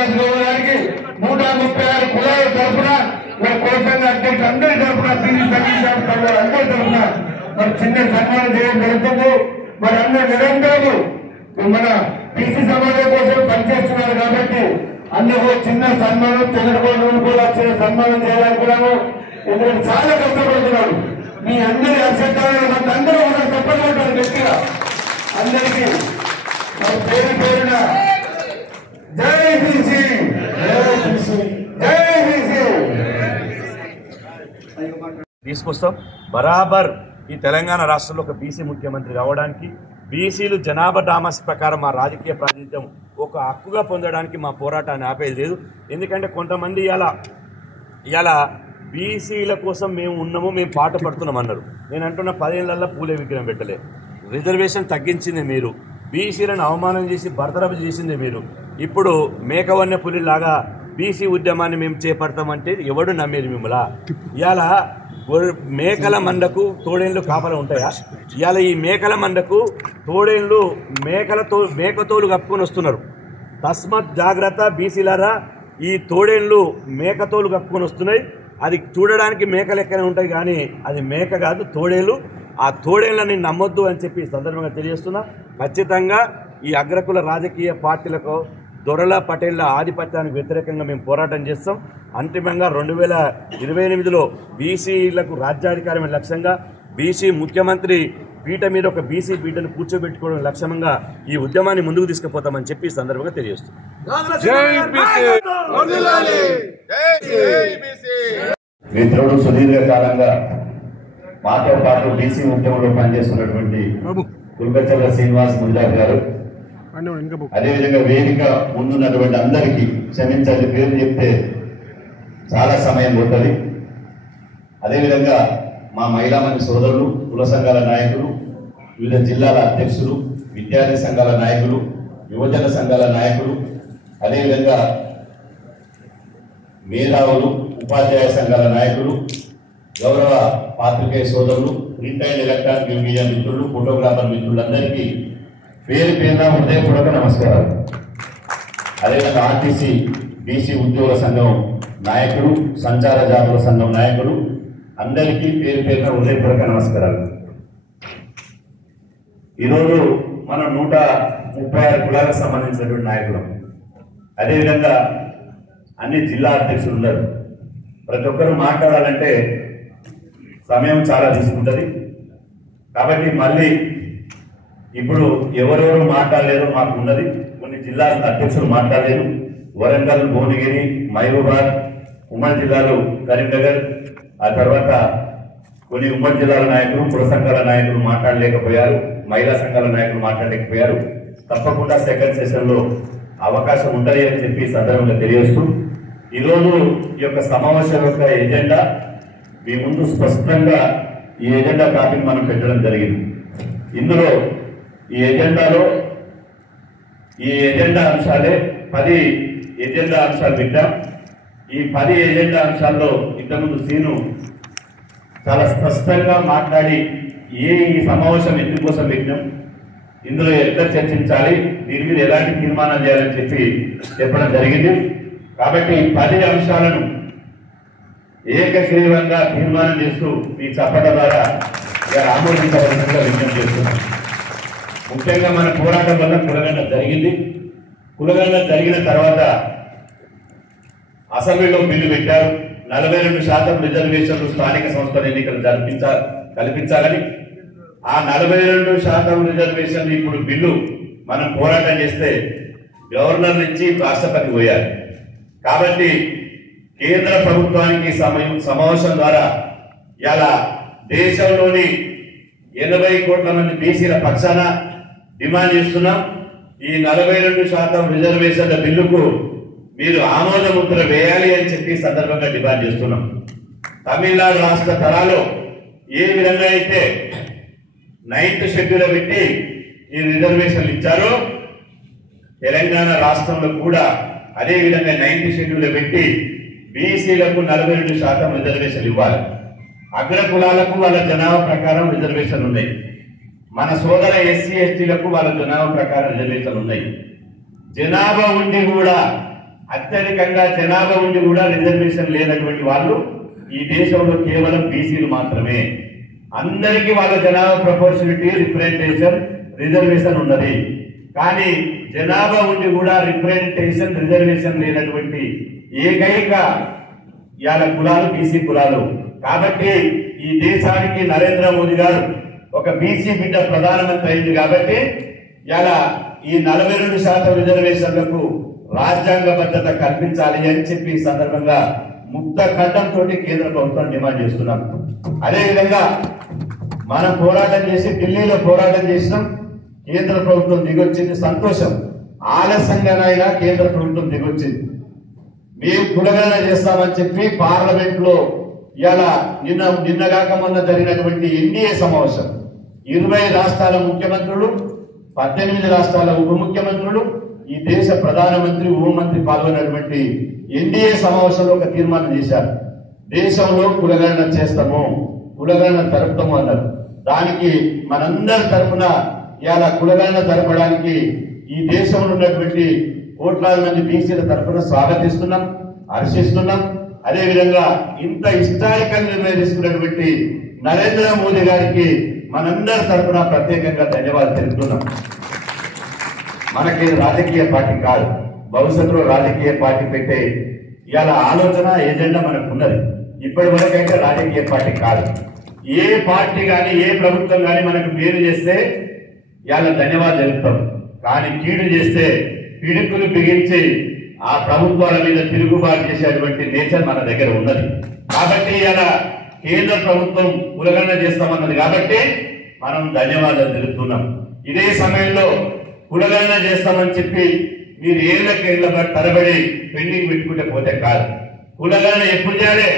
శ్రీనివాస్ గౌడ్ గారికి 136 కులాల తరఫున మరి కోసంగా అధ్యక్షులు అందరి తరఫున పీసీ సంఘం అందరి తరఫున మరి చిన్న సన్మానం చేయడం జరుగుతుంది. మరి అందరూ నిరంతరం మన పీసీ సమాజం కోసం పనిచేస్తున్నారు కాబట్టి అందరూ చిన్న సన్మానం చంద్రబాబు కూడా చిన్న సన్మానం చేయాలనుకున్నాము. ఎందుకంటే చాలా కష్టపడుతున్నారు. మీ అందరి అక్షంతాలను మన అందరూ కూడా చెప్పగలుగుతారు గట్టిగా అందరికీ పేరు పేరున జై బీసీ జై బీసీ తీసుకొస్తాం. బరాబర్ ఈ తెలంగాణ రాష్ట్రంలో ఒక బీసీ ముఖ్యమంత్రి కావడానికి బీసీలు జనాభా డామస్ ప్రకారం మా రాజకీయ ప్రాతినిధ్యం ఒక హక్కుగా పొందడానికి మా పోరాటాన్ని ఆపేది లేదు. ఎందుకంటే కొంతమంది ఇలా బీసీల కోసం మేము ఉన్నాము, మేము పాట పడుతున్నాం అన్నారు. నేను అంటున్న 10 ఏళ్లలో పూలే విగ్రహం పెట్టలే. రిజర్వేషన్ తగ్గించింది మీరు, బీసీలను అవమానం చేసి బర్తరఫ్ చేసింది మీరు. ఇప్పుడు మేకవన్య పులిలాగా బీసీ ఉద్యమాన్ని మేము చేపడతామంటే ఎవడు నమ్మేది మిమ్మల్ని? ఇవాళ మేకల మండకు తోడేళ్ళు కాపలా ఉంటాయా? ఇవాళ ఈ మేకల మండకు తోడేళ్ళు మేకతోలు కప్పుకొని వస్తున్నారు. తస్మత్ జాగ్రత్త బీసీలారా, ఈ తోడేళ్ళు మేకతోలు కప్పుకొని వస్తున్నాయి. అది చూడడానికి మేక లెక్కనే ఉంటాయి కానీ అది మేక కాదు, తోడేళ్ళు. ఆ తోడేళ్ళని నమ్మొద్దు అని చెప్పి సందర్భంగా తెలియజేస్తున్నా. ఖచ్చితంగా ఈ అగ్రకుల రాజకీయ పార్టీలకు దొరల పటేళ్ల ఆధిపత్యానికి వ్యతిరేకంగా మేము పోరాటం చేస్తాం. అంతిమంగా 2028లో బీసీలకు రాజ్యాధికారమైన లక్ష్యంగా బీసీ ముఖ్యమంత్రి పీట మీద ఒక బీసీ పీటను కూర్చోబెట్టుకోవడం లక్ష్యంగా ఈ ఉద్యమాన్ని ముందుకు తీసుకుపోతామని చెప్పి ఈ సందర్భంగా తెలియజేస్తున్నాం. మిత్రుడు సుదీర్ఘకాలంగా మాతో పాటు బీసీ ఉద్యమంలో పనిచేస్తున్నటువంటి కుల్కచర్ల శ్రీనివాస్ ముజార్ గారు, అదేవిధంగా వేదిక ముందున్నటువంటి అందరికీ క్షమించాలి, పేరు చెప్తే చాలా సమయం పోతుంది. అదేవిధంగా మా మహిళా మంది సోదరులు, కుల సంఘాల నాయకులు, వివిధ జిల్లాల అధ్యక్షులు, విద్యార్థి సంఘాల నాయకులు, యువజన సంఘాల నాయకులు, అదేవిధంగా మేధావులు, ఉపాధ్యాయ సంఘాల నాయకులు, గౌరవ పాత్రికేయ సోదరులు, ప్రింట్ అండ్ ఎలక్ట్రానిక్ మీడియా మిత్రులు, ఫోటోగ్రాఫర్ మిత్రులందరికీ పేరు పేరున హృదయపూర్వక నమస్కారాలు. అదేవిధంగా ఆర్టీసీ బీసీ ఉద్యోగ సంఘం నాయకులు, సంచార జాతుల సంఘం నాయకులు అందరికీ పేరు పేరున హృదయపూర్వక నమస్కారాలు. ఈరోజు మనం 136 కులాలకు సంబంధించినటువంటి నాయకులు, అదేవిధంగా అన్ని జిల్లా అధ్యక్షులు ఉన్నారు. ప్రతి ఒక్కరు మాట్లాడాలంటే సమయం చాలా తీసుకుంటుంది. కాబట్టి మళ్ళీ ఇప్పుడు ఎవరెవరు మాట్లాడలేరు మాకు ఉన్నది. కొన్ని జిల్లా అధ్యక్షులు మాట్లాడలేరు. వరంగల్, భువనగిరి, మహబూబాద్, ఉమ్మడి జిల్లాలు కరీంనగర్, ఆ తర్వాత కొన్ని ఉమ్మడి జిల్లాల నాయకులు, కుల సంఘాల నాయకులు మాట్లాడలేకపోయారు, మహిళా సంఘాల నాయకులు మాట్లాడలేకపోయారు. తప్పకుండా సెకండ్ సెషన్ లో అవకాశం ఉంటుంది అని చెప్పి సందర్భంగా తెలియజేస్తూ ఈరోజు ఈ యొక్క సమావేశం యొక్క ఎజెండా మీ ముందు స్పష్టంగా ఈ ఎజెండా కాపీని మనం పెట్టడం జరిగింది. ఇందులో ఈ ఎజెండా అంశాలే 10 ఎజెండా అంశాలు పెట్టాం. ఈ 10 ఎజెండా అంశాల్లో ఇంతకుముందు సీను చాలా స్పష్టంగా మాట్లాడి ఈ సమావేశం ఎందుకోసం పెట్టినాం, ఇందులో ఎట్లా చర్చించాలి, దీని మీద ఎలాంటి తీర్మానం చేయాలని చెప్పడం జరిగింది. కాబట్టి 10 అంశాలను ఏకగ్రీవంగా తీర్మానం చేస్తూ మీ చప్పట ద్వారా ఆమోదించవలసిందిగా విజ్ఞప్తి చేస్తున్నాం. ముఖ్యంగా మన పోరాటం వల్ల కులగణన జరిగింది. కులగణన జరిగిన తర్వాత అసెంబ్లీలో బిల్లు పెట్టారు. 42% రిజర్వేషన్లు స్థానిక సంస్థల ఎన్నికలు కల్పించాలని. ఆ 42% రిజర్వేషన్లు ఇప్పుడు బిల్లు మనం పోరాటం చేస్తే గవర్నర్ నుంచి రాష్ట్రపతి పోయారు. కాబట్టి కేంద్ర ప్రభుత్వానికి సమావేశం ద్వారా ఇలా దేశంలోని 80 కోట్ల మంది బీసీల పక్షాన డిమాండ్ చేస్తున్నాం. ఈ 42% రిజర్వేషన్ల బిల్లుకు మీరు ఆమోద ముద్ర వేయాలి అని చెప్పి సందర్భంగా డిమాండ్ చేస్తున్నాం. తమిళనాడు రాష్ట్ర తరాలో ఏ విధంగా అయితే 9th షెడ్యూల్ పెట్టి ఈ రిజర్వేషన్లు ఇచ్చారో తెలంగాణ రాష్ట్రంలో కూడా అదే విధంగా 9th షెడ్యూల్ పెట్టి బీసీలకు 42% రిజర్వేషన్లు ఇవ్వాలి. అగ్ర కులాలకు వాళ్ళ జనాభా ప్రకారం రిజర్వేషన్లు ఉన్నాయి. మన సోదర ఎస్సీ ఎస్టీలకు వాళ్ళ జనాభా ప్రకారం రిజర్వేషన్లు ఉన్నాయి. జనాభా ఉండి కూడా అత్యధికంగా జనాభా ఉండి కూడా రిజర్వేషన్ లేనటువంటి వాళ్ళు ఈ దేశంలో కేవలం బీసీలు మాత్రమే. అందరికీ వాళ్ళ జనాభా ప్రపోర్షనిటీ రిప్రజెంటేషన్ రిజర్వేషన్ ఉన్నది. కానీ జనాభా ఉండి కూడా రిప్రజెంటేషన్ రిజర్వేషన్ లేనటువంటి ఏకైక ఇవాళ కులాలు బీసీ కులాలు. కాబట్టి ఈ దేశానికి నరేంద్ర మోదీ గారు ఒక బీసీ బిడ్డ ప్రధానమంత్రి అయింది కాబట్టి ఇలా ఈ 42% రిజర్వేషన్లకు రాజ్యాంగబద్ధత కల్పించాలి అని చెప్పి ఈ సందర్భంగా ముక్త ఖండంతో కేంద్ర ప్రభుత్వం డిమాండ్ చేస్తున్నాం. అదేవిధంగా మనం పోరాటం చేసి ఢిల్లీలో పోరాటం చేసినాం, కేంద్ర ప్రభుత్వం దిగొచ్చింది, సంతోషం. ఆలస్యంగానైనా కేంద్ర ప్రభుత్వం దిగొచ్చింది. మేము కులగణన చేస్తామని చెప్పి పార్లమెంట్ లో ఇలా నిన్నగాక మొన్న జరిగినటువంటి ఎన్డీఏ సమావేశం 20 రాష్ట్రాల ముఖ్యమంత్రులు, 18 రాష్ట్రాల ఉప ముఖ్యమంత్రులు, ఈ దేశ ప్రధానమంత్రి, హోంమంత్రి పాల్గొన్నటువంటి ఎన్డీఏ సమావేశంలో ఒక తీర్మానం చేశారు. దేశంలో కులగణన చేస్తాము, కులగణన జరుపుతాము అన్నారు. దానికి మనందరి తరఫున ఇలా కులగణన జరపడానికి ఈ దేశంలో ఉన్నటువంటి కోట్లాది మంది బీసీల తరఫున స్వాగతిస్తున్నాం, హర్షిస్తున్నాం. అదేవిధంగా ఇంత హిస్టారికల్ నిర్ణయం తీసుకున్నటువంటి నరేంద్ర మోదీ గారికి మనందరి తరఫున ప్రత్యేకంగా ధన్యవాదాలు తెలుపుతున్నాం. మనకి రాజకీయ పార్టీ కాదు, భవిష్యత్తులో రాజకీయ పార్టీ పెట్టే ఇవాళ ఆలోచన ఎజెండా మనకు ఉన్నది. ఇప్పటి వరకైతే రాజకీయ పార్టీ కాదు. ఏ పార్టీ కానీ ఏ ప్రభుత్వం కానీ మనకు మేలు చేస్తే ఇవాళ ధన్యవాదాలు తెలుపుతాం. కానీ కీడు చేస్తే పిడుకులు బిగించి ఆ ప్రభుత్వాల మీద తిరుగుబాటు చేసేటువంటి నేచర్ మన దగ్గర ఉన్నది. కాబట్టి ఇలా కేంద్ర ప్రభుత్వం కులగణన చేస్తామన్నది కాబట్టి మనం ధన్యవాదాలు తెలుపుతున్నాం. ఇదే సమయంలో కులగణన చేస్తామని చెప్పి మీరు ఏళ్ళకేళ్ల తరబడి పెండింగ్ పెట్టుకుంటే పోతే కాదు. కులగణన ఎప్పుడు చేయాలి?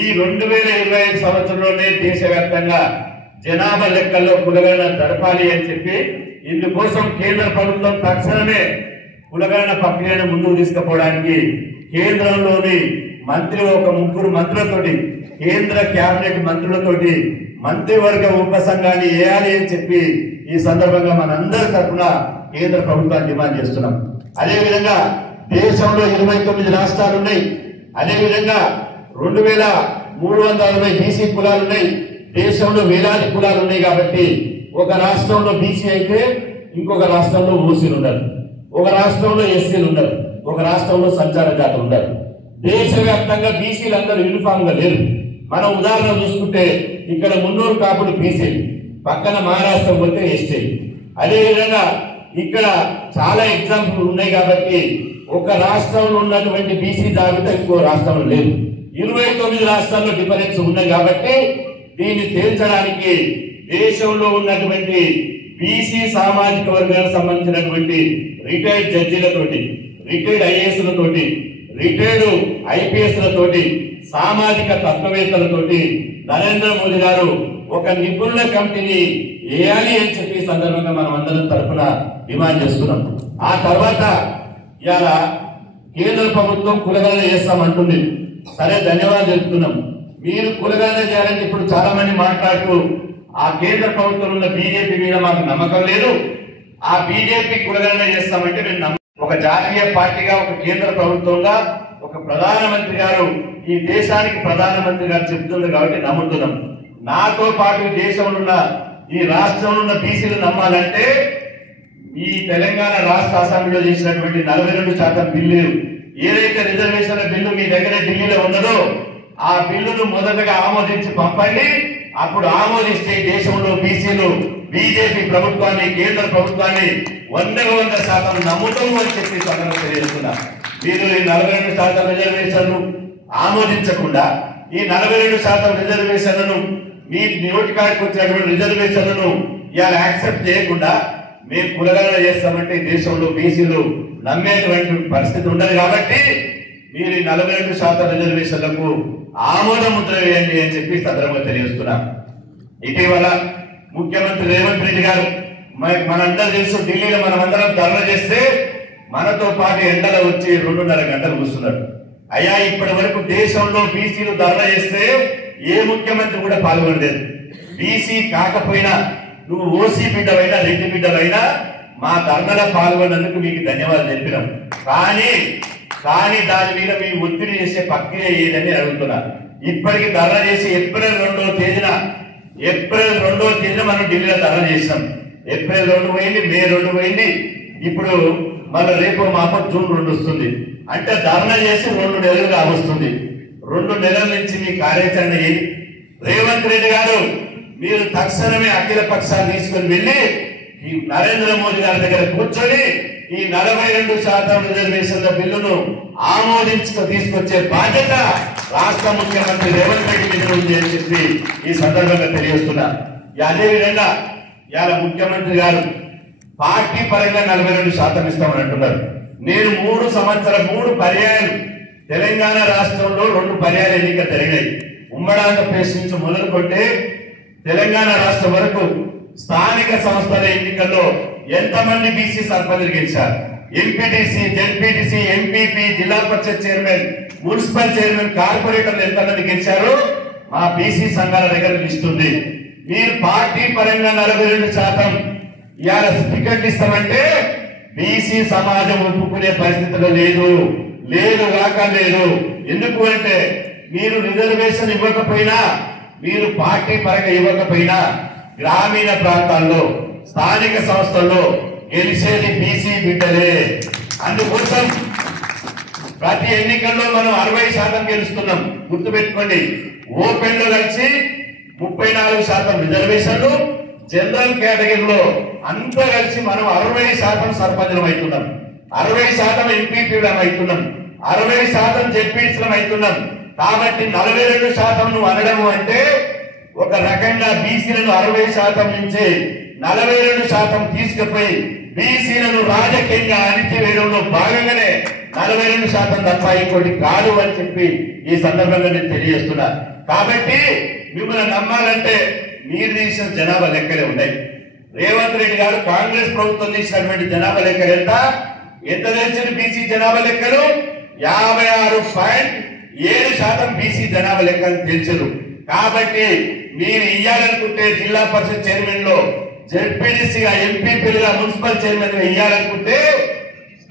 ఈ 2025 సంవత్సరంలోనే దేశవ్యాప్తంగా జనాభా లెక్కల్లో కులగణన జరపాలి అని చెప్పి ఇందుకోసం కేంద్ర ప్రభుత్వం తక్షణమే కులగణన ప్రక్రియను ముందుకు తీసుకుపోవడానికి కేంద్రంలోని మంత్రి ఒక 3 మంత్రులతోటి, కేంద్ర కేబినెట్ మంత్రులతోటి మంత్రివర్గ ఉపసంఘాన్ని వేయాలి అని చెప్పి ఈ సందర్భంగా మనందరి తరఫున కేంద్ర ప్రభుత్వాన్ని డిమాండ్ చేస్తున్నాం. అదేవిధంగా దేశంలో 29 రాష్ట్రాలు ఉన్నాయి. అదేవిధంగా 2360 బీసీ కులాలు ఉన్నాయి. దేశంలో వేలాది కులాలు ఉన్నాయి. కాబట్టి ఒక రాష్ట్రంలో బీసీ అయితే ఇంకొక రాష్ట్రంలో ఓసీలు ఉన్నారు, ఒక రాష్ట్రంలో ఎస్సీలు ఉన్నారు, ఒక రాష్ట్రంలో సంచార జాతులు ఉన్నారు. దేశవ్యాప్తంగా బీసీలు అందరూ యూనిఫామ్ గా లేరు. మనం ఉదాహరణ చూసుకుంటే ఇక్కడ మున్నూరు కాపులు బీసీ, పక్కన మహారాష్ట్ర పోతే ఎస్టీ. అదేవిధంగా ఇక్కడ చాలా ఎగ్జాంపుల్ ఉన్నాయి. కాబట్టి ఒక రాష్ట్రంలో ఉన్నటువంటి బీసీ జాబితా ఇంకో రాష్ట్రంలో లేదు. 29 రాష్ట్రాల్లో డిఫరెన్స్ ఉన్నాయి. కాబట్టి దీన్ని తేల్చడానికి దేశంలో ఉన్నటువంటి బీసీ సామాజిక వర్గానికి సంబంధించినటువంటి రిటైర్డ్ జడ్జీలతోటి, రిటైర్డ్ ఐఏఎస్లతోటి, రిటైర్డ్ ఐపీఎస్లతోటి, సామాజిక తత్వవేత్తలతోటి నరేంద్ర మోదీ గారు ఒక నిపుణుల కమిటీని వేయాలి అని చెప్పి సందర్భంగా మనం అందరం తరఫున డిమాండ్ చేస్తున్నాం. ఆ తర్వాత ఇవాళ కేంద్ర ప్రభుత్వం కులగణన చేస్తామంటుంది. సరే, ధన్యవాదాలు చెప్తున్నాం. మీరు కులగణన చేయాలని ఇప్పుడు చాలా మంది మాట్లాడుతూ ఆ కేంద్ర ప్రభుత్వం ఉన్న బీజేపీ మీద మాకు నమ్మకం లేదు, ఆ బీజేపీ కులగణన చేస్తామంటే మేము ఒక జాతీయ పార్టీగా, ఒక కేంద్ర ప్రభుత్వంగా, ఒక ప్రధానమంత్రి గారు ఈ దేశానికి ప్రధానమంత్రి గారు చెప్తున్నారు కాబట్టి నమ్ముతున్నాం. నాతో పాటు దేశంలో ఉన్న ఈ రాష్ట్రంలో ఉన్న బీసీలు నమ్మాలంటే ఈ తెలంగాణ రాష్ట్ర అసెంబ్లీలో చేసినటువంటి 42% బిల్లు, ఏదైతే రిజర్వేషన్ల బిల్లు మీ దగ్గర ఢిల్లీలో ఉన్నదో ఆ బిల్లును మొదటగా ఆమోదించి పంపండి. అప్పుడు ఆమోదిస్తే దేశంలో బీసీలు బీజేపీ ప్రభుత్వాన్ని, కేంద్ర ప్రభుత్వాన్ని 100% నమ్ముతాము అని చెప్పి సందర్భంగా తెలియజేస్తున్నా. మీరు ఈ 42% రిజర్వేషన్లు ఆమోదించకుండా ఈ 42% రిజర్వేషన్లను మీ నోటికాడికి వచ్చినటువంటి రిజర్వేషన్లను ఇవాళ యాక్సెప్ట్ చేయకుండా మేము కులగణన చేస్తామంటే దేశంలో బీసీలు నమ్మేటువంటి పరిస్థితి ఉండదు. కాబట్టి మీరు ఈ 42% రిజర్వేషన్లకు ఆమోద ముద్ర వేయండి అని చెప్పి సందర్భంగా తెలియజేస్తున్నా. ఇటీవల ముఖ్యమంత్రి రేవంత్ రెడ్డి గారు మనందరూ తెలుసు, ఢిల్లీలో మనమందరం ధర్నా చేస్తే మనతో పాటు ఎండలో వచ్చి 2.5 గంటలు కూర్చున్నాడు. అయ్యా, ఇప్పటి వరకు దేశంలో బీసీలు ధర్నా చేస్తే ఏ ముఖ్యమంత్రి కూడా పాల్గొనలేదు. బీసీ కాకపోయినా నువ్వు ఓసీ బిడ్డవైనా రెడ్డి బిడ్డవైనా మా ధర్నాలో పాల్గొన్నందుకు మీకు ధన్యవాదాలు చెప్పినాం. కానీ కానీ దాని మీద మీరు ఒత్తిడి చేసే ప్రక్రియ ఏదని అడుగుతున్నా. ఇప్పటికి ధర్నా చేసి ఏప్రిల్ 2వ తేదీన మనం ఢిల్లీలో ధర్నా చేసినాం. ఏప్రిల్ 2 పోయింది, మే 2 పోయింది, ఇప్పుడు మళ్ళీ రేపు మాప జూన్ 2 వస్తుంది. అంటే ధర్నా చేసి 2 నెలలు కావస్తుంది. 2 నెలల నుంచి మీ కార్యాచరణ ఏంటి? రేవంత్ రెడ్డి గారు మీరు తక్షణమే అఖిల పక్షాలు తీసుకుని వెళ్ళి ఈ నరేంద్ర మోదీ గారి దగ్గర కూర్చొని ఈ 42% రిజర్వేషన్ల బిల్లును తీసుకొచ్చే బాధ్యత రాష్ట్ర ముఖ్యమంత్రి రేవంత్ రెడ్డి మీద ఉంది అని చెప్పి ఈ సందర్భంగా తెలియజేస్తున్నా. అదేవిధంగా ఇవాళ ముఖ్యమంత్రి గారు పార్టీ పరంగా 42% ఇస్తామని అంటున్నారు. నేను 3 పర్యాయాలు తెలంగాణ రాష్ట్రంలో 2 పర్యాయాలు ఎన్నిక జరిగినాయి. ఉమ్మడి ఆంధ్రప్రదేశ్ నుంచి మొదలుకొంటే తెలంగాణ రాష్ట్రం వరకు స్థానిక సంస్థల ఎన్నికల్లో ఎంతమంది బీసీ సర్పంచులు గెలిచారు? ఎంపీటీసీ, జెడ్పీటీసీ, ఎంపీపీ, జిల్లా పరిషత్ చైర్మన్, మున్సిపల్ చైర్మన్, కార్పొరేటర్లు ఎంతమంది గెలిచారు? మా బీసీ సంఘాల దగ్గర ఇస్తుంది. మీరు పార్టీ పరంగా 42% ఇవాళ టికెట్ ఇస్తామంటే బీసీ సమాజం ఒప్పుకునే పరిస్థితిలో లేదు. ఎందుకు అంటే మీరు రిజర్వేషన్ ఇవ్వకపోయినా, మీరు పార్టీ పరంగా ఇవ్వకపోయినా గ్రామీణ ప్రాంతాల్లో స్థానిక సంస్థల్లో గెలిచేది బీసీ బిడ్డలే. అందుకోసం ప్రతి ఎన్నికల్లో మనం 60% గెలుస్తున్నాం. గుర్తుపెట్టుకోండి, ఓపెన్ లో కలిసి 34% రిజర్వేషన్లు, జనరల్ కేటగిరీలో అంతా కలిసి మనం 60% సర్పంచులం అవుతున్నాం, 60% ఎంపీపీలం అవుతున్నాం, 60% జెడ్పీసీలం అవుతున్నాం. కాబట్టి 42% నువ్వు అనడము అంటే ఒక రకంగా బీసీలను 60% నుంచి 42% తీసుకుపోయి బీసీలను రాజకీయంగా అణిచివేయడంలో భాగంగానే 42% తప్ప ఇంకోటి కాదు అని చెప్పి ఈ సందర్భంగా నేను తెలియజేస్తున్నా. కాబట్టి మిమ్మల్ని నమ్మాలంటే మీరు తీసిన జనాభా లెక్కలే ఉన్నాయి. రేవంత్ రెడ్డి గారు కాంగ్రెస్ ప్రభుత్వం తీసినటువంటి జనాభా లెక్కలు ఎంత తెలిసిన బీసీ జనాభా లెక్కలు 56.7% బీసీ జనాభా లెక్కలు తెలిసారు. కాబట్టి మీరు ఇయ్యాలనుకుంటే జిల్లా పరిషత్ చైర్మన్ లో, జెడ్పీటీసీగా, ఎంపీపీలుగా, మున్సిపల్ చైర్మన్ గా ఇయ్యాలనుకుంటే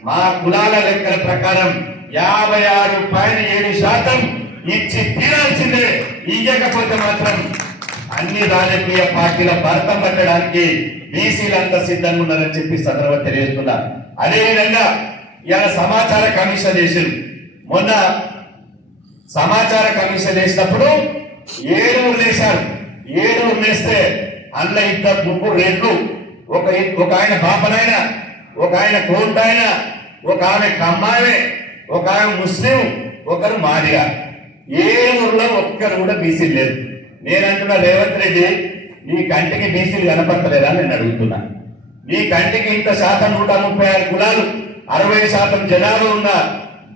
మా కులాల లెక్కల ప్రకారం 56.7% ఇచ్చి తీరాల్సిందే. ఇయ్యకపోతే మాత్రం అన్ని రాజకీయ పార్టీల భర్తం పట్టడానికి బీసీలంతా సిద్ధంగా ఉన్నారని చెప్పి సందర్భంగా తెలియజేస్తున్నా. అదేవిధంగా ఇవాళ సమాచార కమిషన్ వేసింది. మొన్న సమాచార కమిషన్ వేసినప్పుడు 7 వేశారు. 7 వేస్తే అందులో 2 రేట్లు, ఒక ఆయన బాపనాయన, ఒక ఆయన కోంటాయన, ఒక ఆమె కమ్మాయే, ఒక ఆమె ముస్లిం, ఒకరు మాదిగా. 7లో ఒక్కరు కూడా బీసీలు లేదు. నేనంటున్నా రేవంత్ రెడ్డి, నీ కంటికి బీసీలు కనపడతలేదా నేను అడుగుతున్నా. నీ కంటికి ఇంత శాతం 136 కులాలు 60% జనాభా ఉన్న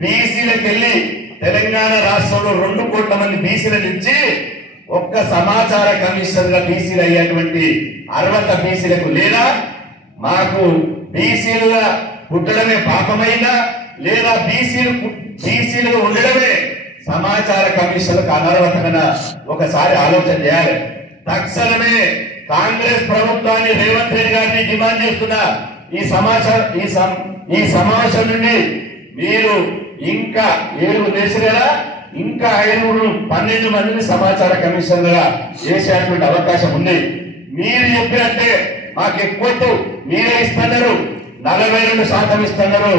బీసీలకు వెళ్ళి తెలంగాణ రాష్ట్రంలో 2 కోట్ల మంది బీసీల నుంచి ఒక్క సమాచార కమిషన్ గా బీసీలు అయ్యేటువంటి అర్హత బీసీలకు లేదా? మాకు బీసీలుగా పుట్టడమే పాపమైనా లేదా బీసీలుగా ఉండడమే సమాచార కమిషన్లకు అనర్హతగా ఒకసారి ఆలోచన చేయాలి. తక్షణమే కాంగ్రెస్ ప్రభుత్వాన్ని, రేవంత్ రెడ్డి గారిని డిమాండ్ చేస్తున్నా, ఈ సమావేశం నుండి మీరు ఇంకా 7 దేశాలు కదా, ఇంకా 12 మందిని సమాచార కమిషన్ గా చేసేటువంటి అవకాశం ఉంది. మీరు చెప్పినట్టే మాకు ఎక్కువ మీరే ఇస్తున్నారు, 42% ఇస్తున్నారు.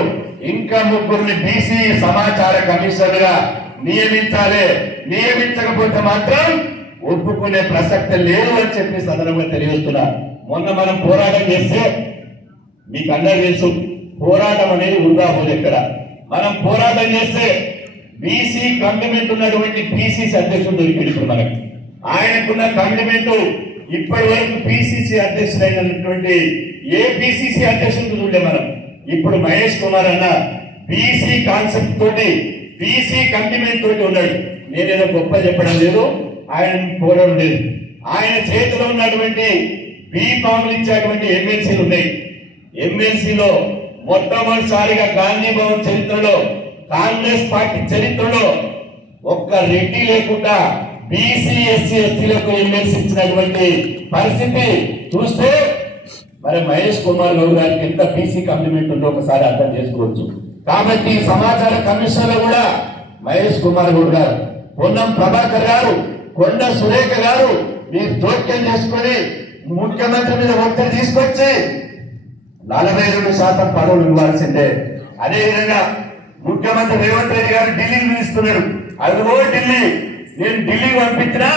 ఇంకా 3 బీసీ సమాచార కమిషన్ గా నియమించాలి. నియమించకపోతే మాత్రం ఒప్పుకునే ప్రసక్తి లేదు అని చెప్పి సందర్భంగా తెలియజేస్తున్నా. మొన్న మనం పోరాటం చేస్తే మీకు అందరూ తెలుసు, పోరాటం అనేది వృధా పోదు. ఎక్కడ మనం పోరాటం చేస్తే బీసీ కమిట్మెంట్ ఉన్నటువంటి పిసిసి అధ్యక్షుడు దొరికింది. ఇప్పుడు మనకి ఆయనకున్న కమిట్మెంట్ ఇప్పటి వరకు పిసిసి అధ్యక్షుడైనటువంటి ఏ పిసిసి అధ్యక్షుడు చూడలే మనం. ఇప్పుడు మహేష్ కుమార్ అన్న బీసీ కాన్సెప్ట్ తోటి, బీసీ కమిట్మెంట్ తోటి ఉన్నాడు. నేనేదో గొప్ప చెప్పడం లేదు, ఆయన పోరాడం లేదు. ఆయన చేతిలో ఉన్నటువంటి బీఫామ్లు ఇచ్చేటువంటి ఎమ్మెల్సీలు ఉన్నాయి. ఎమ్మెల్సీలో మొట్టమొదటిసారిగా గాంధీ భవన్ చరిత్రలో, కాంగ్రెస్ పార్టీ చరిత్రలో ఒక్క రెడ్డి లేకుండా బీసీ ఎస్సీ ఎస్టీలకు ఎమ్మెల్సీ ఇచ్చినటువంటి పరిస్థితి చూస్తే మరి మహేష్ కుమార్ గౌడ్ గారికి ఎంత బీసీ కమిట్మెంట్ ఉందో ఒకసారి అర్థం చేసుకోవచ్చు. కాబట్టి సమాచార కమిషన్ లో కూడా మహేష్ కుమార్ గౌడ్ గారు, పొన్నం ప్రభాకర్ గారు, కొండ సురేఖ గారు మీరు జోక్యం చేసుకుని ముఖ్యమంత్రి మీద ఒత్తిడి తీసుకొచ్చి 42% పదవులు ఇవ్వాల్సిందే. అదేవిధంగా ముఖ్యమంత్రి రేవంత్ రెడ్డి గారు ఢిల్లీకి పిలుస్తున్నారు. అదిగో ఢిల్లీ, నేను ఢిల్లీకి పంపించినా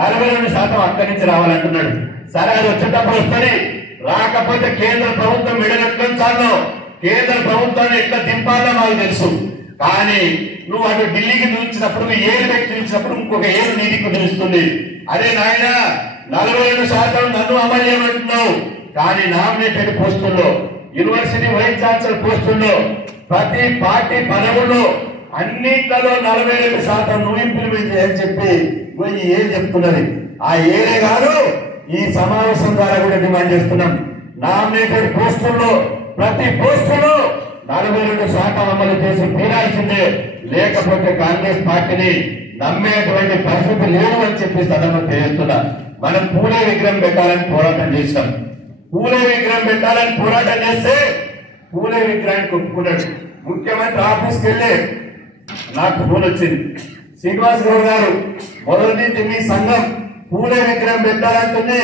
42% అక్కడి నుంచి రావాలంటున్నాడు. సరే అది వచ్చేటప్పుడు వస్తుంది, రాకపోతే కేంద్ర ప్రభుత్వం మెడలెట్టించాలో కేంద్ర ప్రభుత్వాన్ని ఎట్లా దింపాలో నాకు తెలుసు. కానీ నువ్వు అటు ఢిల్లీకి పిలిచినప్పుడు ఏడు వ్యక్తి పిలిచినప్పుడు ఇంకొక ఏడు నీతికి తెలుస్తుంది. అదే నాయన 42% నన్ను అమలు చేయమంటున్నావు, కానీ నామినేటెడ్ పోస్టుల్లో, యూనివర్సిటీ వైస్ ఛాన్సలర్ పోస్టుల్లో, ప్రతి పార్టీ పదవుల్లో అన్నిట్లలో 42% నువ్వు ఇంప్లిమెంట్ చేయని చెప్పి ఏం చెప్తున్నది. ఆ ఏరే గారు ఈ సమావేశం ద్వారా కూడా డిమాండ్ చేస్తున్నాం. నామినేటెడ్ పోస్టుల్లో ప్రతి పోస్టులో 42% అమలు చేసి తీరాల్సిందే, లేకపోతే కాంగ్రెస్ పార్టీని నమ్మేటువంటి పరిస్థితి లేదు అని చెప్పి సదనం తెలియజేస్తున్నా. మనం పూలే విగ్రహం పెట్టాలని పోరాటం చేశాం. పూలే విగ్రహం పెట్టాలని పోరాటం చేస్తే పూలే విగ్రహానికి ఒప్పుకున్నాడు. ముఖ్యమంత్రి ఆఫీస్కి వెళ్ళి నాకు ఫోన్ వచ్చింది, శ్రీనివాస్ గౌడ్ గారు మొదటి నుంచి మీ సంఘం పూలే విగ్రహం పెట్టాలంటుంది,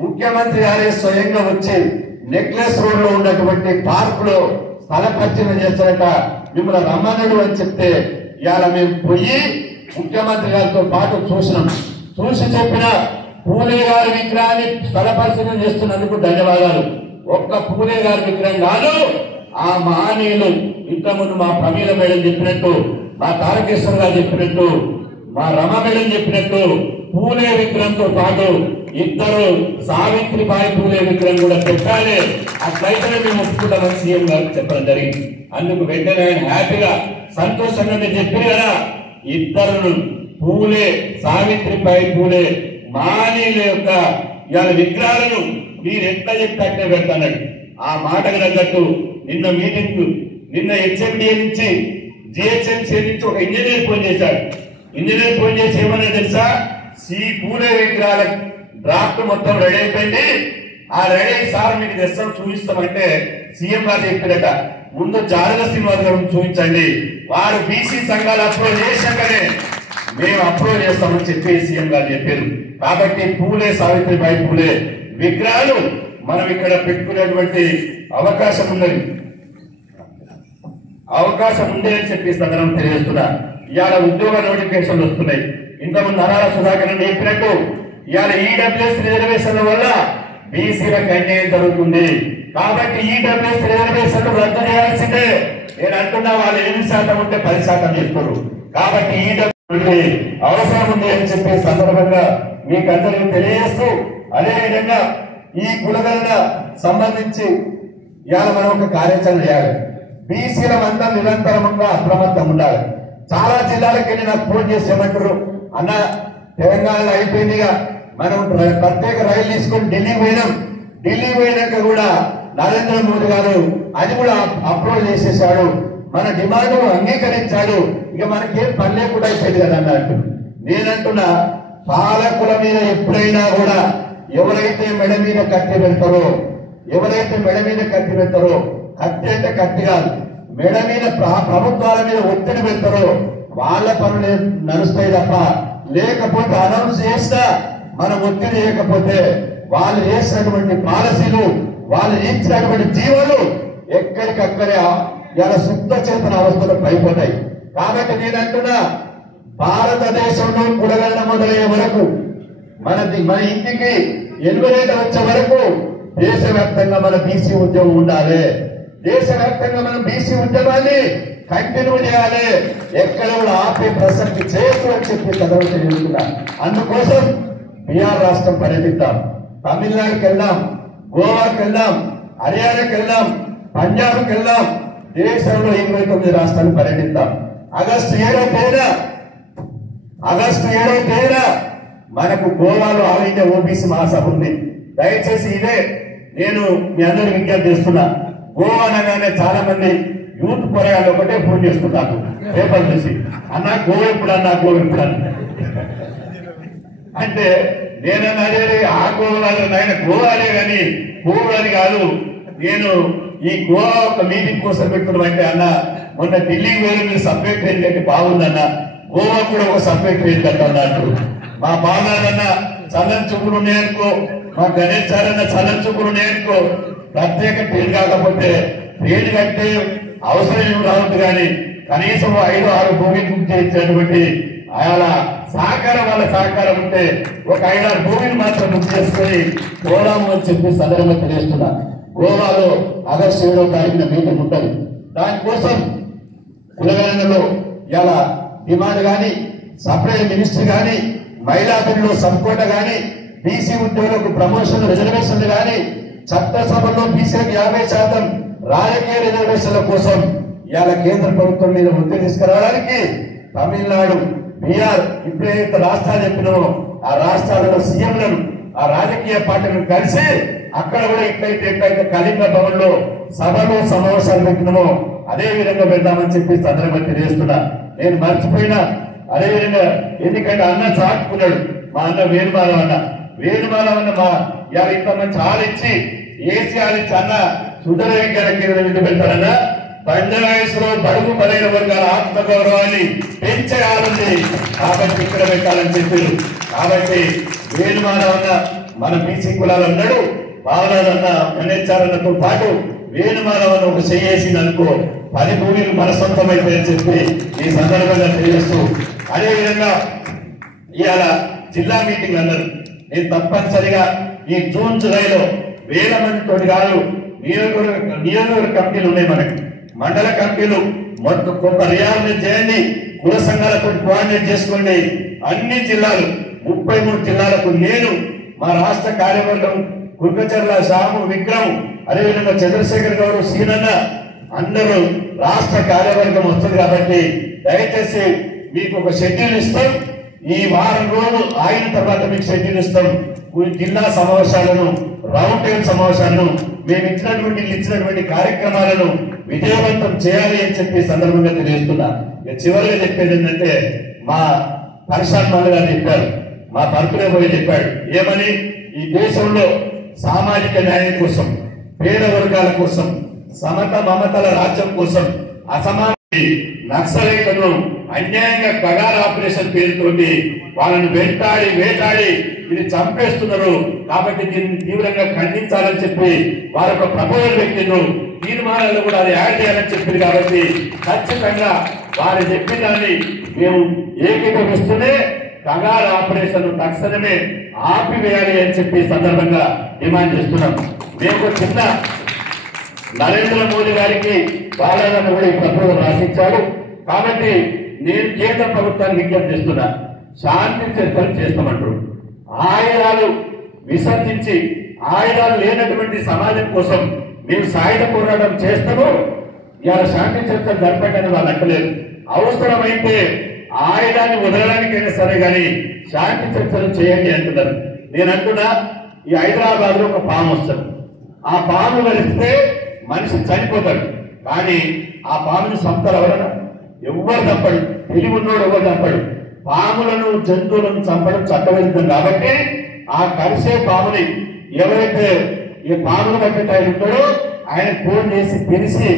ముఖ్యమంత్రి గారే స్వయంగా వచ్చి నెక్లెస్ రోడ్ లో ఉన్నటువంటి పార్క్ లో స్థల పరిచయం చేస్తారట, మిమ్మల్ని రమ్మన్నాడు అని చెప్తే ఇవాళ మేము పోయి ముఖ్యమంత్రి గారితో పాటు చూసినాం. చూసి చెప్పిన పూలే గారి విగ్రహాన్ని స్థల పరిశీలన చేస్తున్నందుకు ధన్యవాదాలు. ఒక్క పూలే గారి విగ్రహం కాదు, ఆ మహనీయులు ఇంతకుముందు మా ప్రమీల మేడం చెప్పినట్టు, మా తారకేశ్వర గారు చెప్పినట్టు, మా రమ మేడం చెప్పినట్టు పూలే విగ్రహంతో పాటు ఇద్దరు సావిత్రిబాయి పూలే విగ్రహం కూడా పెట్టాలి. అట్లయితేనే మేము ఒప్పుకుంటామని సీఎం గారు చెప్పడం జరిగింది. అందుకు వెంటనే ఆయన హ్యాపీగా సంతోషంగా మీరు చెప్పారు కదా, ఇద్దరు పూలే సావిత్రిబాయి పూలే మానీయుల యొక్క ఇవాళ విగ్రహాలను మీరు ఎట్లా చెప్తే పెడతాడు. ఆ మాటకు తగ్గట్టు నిన్న మీటింగ్, నిన్న హెచ్ఎండిఏ నుంచి జిహెచ్ఎంసీ నుంచి ఒక ఇంజనీర్ ఫోన్ చేశాడు. ఇంజనీర్ ఫోన్ చేసి ఏమన్నా తెలుసా, పూలే విగ్రహాల డ్రాఫ్ట్ మొత్తం రెడీ అయిపోయింది, ఆ రెడీ సార్ మీకు తెస్తాం చూపిస్తామంటే సీఎం గారు చెప్పినట, ముందు జారద శ్రీనివాస్ గారు చూపించండి, వారు బీసీ సంఘాలు అప్రోచ్ చేశాకనే మేము అప్రోచ్ చేస్తామని చెప్పి సీఎం గారు చెప్పారు. కాబట్టి పూలే సావిత్రిబాయి పూలే విగ్రహాలు మనం ఇక్కడ పెట్టుకునేటువంటి అవకాశం ఉన్నది, అవకాశం ఉంది అని చెప్పి సదనం తెలియజేస్తున్నా. ఇవాళ ఉద్యోగ నోటిఫికేషన్లు వస్తున్నాయి. ఇంతకుముందు నరాల సుధాకర్ చెప్పినట్టు ఇవాళ ఈడబ్ల్యూఎస్ రిజర్వేషన్ల వల్ల బీసీలకు అన్యాయం జరుగుతుంది. కాబట్టి ఈడబ్ల్యూఎస్ రిజర్వేషన్లు రద్దు చేయాల్సిందే. నేను అంటున్నా వాళ్ళు 8% ఉంటే 10% చేస్తారు. కాబట్టి ఈడబ్ల్యూఎస్ అవసరం ఉంది అని చెప్పే సందర్భంగా మీకు అందరికీ తెలియజేస్తూ, అదేవిధంగా ఈ కులగణన సంబంధించి ఇవాళ మనం ఒక కార్యాచరణ చేయాలి. బీసీల మంతా నిరంతరంగా అప్రమత్తం ఉండాలి. చాలా జిల్లాలకు వెళ్ళి నాకు ఫోన్ చేసి ఏమంటారు, అన్న తెలంగాణలో అయిపోయిందిగా, మనం ప్రత్యేక రైలు తీసుకొని ఢిల్లీ పోయినాం, ఢిల్లీ పోయినాక కూడా నరేంద్ర మోదీ గారు అది కూడా అప్రూవ్ చేసేసాడు, మన డిమాండ్ అంగీకరించాడు, ఇక మనకేం పని లేకుండా అయిపోయింది కదా అన్నట్టు. నేనంటున్నా, పాలకుల మీద ఎప్పుడైనా కూడా ఎవరైతే మెడ మీద కత్తి పెడతారో, ఎవరైతే మెడ మీద కత్తి పెడతారో, కత్తి అంటే కత్తి కాదు, మెడ మీద ప్రభుత్వాల మీద ఒత్తిడి పెడతారో వాళ్ళ పనులు నడుస్తాయి తప్ప, లేకపోతే అనౌన్స్ చేస్తా మనం ఒత్తిడి చేయకపోతే వాళ్ళు చేసినటువంటి పాలసీలు, వాళ్ళు ఇచ్చినటువంటి జీవోలు ఎక్కడికక్కడే ఇలా శుద్ధ చేతన అవస్థలు పడిపోతాయి. కాబట్టి నేను అంటున్నా, భారతదేశంలో కులగణన మొదలయ్యే వరకు మన ఇంటికి 80 వచ్చే వరకు దేశవ్యాప్తంగా మన బీసీ ఉద్యమం ఉండాలి. దేశవ్యాప్తంగా మనం బీసీ ఉద్యమాన్ని కంటిన్యూ చేయాలి. ఎక్కడ కూడా ఆపే ప్రసక్తి చేయొచ్చు అని చెప్పి చదవడం తెలియజేస్తున్నా. అందుకోసం బీహార్ రాష్ట్రం పర్యటిద్దాం, తమిళనాడుకి వెళ్దాం, గోవాకి వెళ్దాం, హర్యానాకి వెళ్దాం, పంజాబ్కి వెళ్దాం, దేశంలో 29 రాష్ట్రాలు పర్యటిద్దాం. ఆగస్టు 7వ తేదీన మనకు గోవాలో ఆల్ ఇండియా ఓబీసీ మహాసభ ఉంది. దయచేసి ఇదే నేను మీ అందరూ విజ్ఞప్తి చేస్తున్నా. గోవా అనగానే చాలా మంది యూత్ పోరాటాలు ఒకటే ఫోన్ చేస్తున్నారు పేపర్ చూసి, అన్నా గోవా ఇప్పుడు అన్నా గోవా ఇప్పుడు అన్న అంటే నేనన్నా అదే ఆ గోవా నాయన గోవాలే కానీ గోవాని కాదు, నేను ఈ గోవా ఒక మీటింగ్ కోసం పెడుతున్నామంటే అన్న మొన్న ఢిల్లీకి వేరే మీరు సపరేట్ ట్రైన్ కట్టి బాగుందన్న, గోవా కూడా ఒక సపరేట్ ట్రైన్ కట్టన్నారు. మా బాలన్న చల్లని చూపులు ఉన్నాయనుకో, మా గణేష్ సార్ అన్న చల్లని చూపులు ఉన్నాయనుకో, ప్రత్యేక ట్రైన్ కాకపోతే ట్రైన్ కట్టే అవసరం ఏమి రావద్దు. కానీ కనీసం 5-6 భూమిని బుక్ చేయించినటువంటి ఆయన సహకారం, వాళ్ళ సహకారం ఉంటే ఒక 5-6 భూమిని మాత్రం బుక్ చేసుకుని పోదాము అని చెప్పి సందర్భంగా తెలియజేస్తున్నా. గోవాలో ఆగస్టు 7వ తారీఖున మీటింగ్ ఉంటుంది. దానికోసం తెలంగాణలో ఇలా డిమాండ్ కానీ, సపరేట్ మినిస్టర్ కానీ, మహిళా బిల్లు సంకోట కానీ, బీసీ ఉద్యోగులకు ప్రమోషన్ రిజర్వేషన్లు కానీ, చట్టసభలో బీసీకి 50% రాజకీయ రిజర్వేషన్ల కోసం ఇవాళ కేంద్ర ప్రభుత్వం మీద ఒత్తిడి తీసుకురావడానికి తమిళనాడు, బీహార్ ఇప్పుడైతే రాష్ట్రాలు చెప్పినామో ఆ రాష్ట్రాలలో సీఎంలను, ఆ రాజకీయ పార్టీలను కలిసి అక్కడ కూడా ఎట్లయితే కళింగ భవన్ లో సభలో సమావేశాలు పెట్టినామో అదే విధంగా పెడదామని చెప్పి సందర్భంగా తెలియజేస్తున్నా. నేను మర్చిపోయినా అదే విధంగా, ఎందుకంటే అన్న చాటుకున్నాడు మా అన్న వేణుమాధవ్ అన్న మా ఇవాళ ఇంత మంచి ఆలిచ్చి ఏసీ ఆలిచ్చి అన్న సుధర విజ్ఞాన కేంద్రం ఎందుకు పెడతారన్నా, బండ వయసులో బడుగు బలైన వర్గాల ఆత్మగౌరవాన్ని పెంచేయాలని కాబట్టి ఇక్కడ పెట్టాలని చెప్పారు. కాబట్టి వేణుమాధవ్ అన్న మన బీసీ కులాలు అన్నాడు, బాలరాజన్న మనేచారన్నతో పాటు వేణుమాధవ్ అన్న ఒక చెయ్యేసింది అనుకో 10 భూములు మన సొంతమైపోయని చెప్పి ఈ సందర్భంగా తెలియజేస్తూ, అదేవిధంగా ఇవాళ జిల్లా మీటింగ్ అన్నారు. నేను తప్పనిసరిగా ఈ జూన్ జూలైలో 1000 మందితోటి కాదు, నియోజకవర్గ కమిటీలు ఉన్నాయి, మనకి మండల కమిటీలు మొత్తం కొంత రియాలిటీ చేయండి, కుల సంఘాలతో కోఆర్డినేట్ చేసుకోండి. అన్ని జిల్లాలు 33 జిల్లాలకు నేను మా రాష్ట్ర కార్యవర్గం కుర్కచర్ల శ్యాము విక్రమ్, అదేవిధంగా చంద్రశేఖర్ గౌడ్, సీనన్న అందరూ రాష్ట్ర కార్యవర్గం వస్తుంది. కాబట్టి దయచేసి మీకు ఒక షెడ్యూల్ ఇస్తాం, ఈ వారం రోజులు అయిన తర్వాత మీకు షెడ్యూల్ ఇస్తాం. జిల్లా సమావేశాలను, రౌండ్ టేబుల్ సమావేశాలను, మేము ఇచ్చినటువంటి కార్యక్రమాలను విజయవంతం చేయాలి అని చెప్పి సందర్భంగా తెలియజేస్తున్నా. చివరిగా చెప్పేది ఏంటంటే, మా పరిశాన్ మాల్ గారు చెప్పారు, మా భర్తనే పోయి చెప్పాడు ఏమని, ఈ దేశంలో సామాజిక న్యాయం కోసం, పేద వర్గాల కోసం, సమత మమతల రాజ్యం కోసం అసమాన నక్సలైట్లను అన్యాయంగా కగార్ ఆపరేషన్ పేరుతోటి వాళ్ళని వేటాడి ఇది చంపేస్తున్నారు. కాబట్టి దీన్ని తీవ్రంగా ఖండించాలని చెప్పి వారొక ప్రపోజల్ పెట్టిండ్రు. తీర్మానాలు కూడా అది యాడ్ చేయాలని చెప్పింది. కాబట్టి ఖచ్చితంగా వారు చెప్పిన దాన్ని మేము ఏకీభవిస్తూనే కగార్ ఆపరేషన్ తక్షణమే ఆపివేయాలి అని చెప్పి సందర్భంగా డిమాండ్ చేస్తున్నాం. మేము చిన్న నరేంద్ర మోదీ గారికి బాలయ్య కూడా ఈ ప్రపోజల్ రాసిచ్చాడు. కాబట్టి నేను కేంద్ర ప్రభుత్వాన్ని విజ్ఞప్తి చేస్తున్నా, శాంతి చర్చలు చేస్తామంటారు. ఆయుధాలు విసర్జించి ఆయుధాలు లేనటువంటి సమాజం కోసం మేము సాయుధ పోరాటం చేస్తాము, ఇవాళ శాంతి చర్చలు జరపండి వాళ్ళు అంటలేదు. అవసరమైతే ఆయుధాన్ని వదలడానికైనా సరే కానీ శాంతి చర్చలు చేయండి అంటున్నారు. నేను అంటున్నా, ఈ హైదరాబాద్ లో ఒక పాము వస్తుంది, ఆ పాము కలిస్తే మనిషి చనిపోతాడు. కానీ ఆ పాముని చంపుతారు ఎవరన్నా? ఎవరు చంపడు, తెలివి ఉన్నోడు ఎవరు చంపడు. పాములను, జంతువులను చంపడం చట్టవిరుద్ధం. కాబట్టి ఆ కలిసే పాముని ఎవరైతే ఈ పామును పట్టేట ఆయన ఉంటాడో ఆయన ఫోన్ చేసి పిలిచి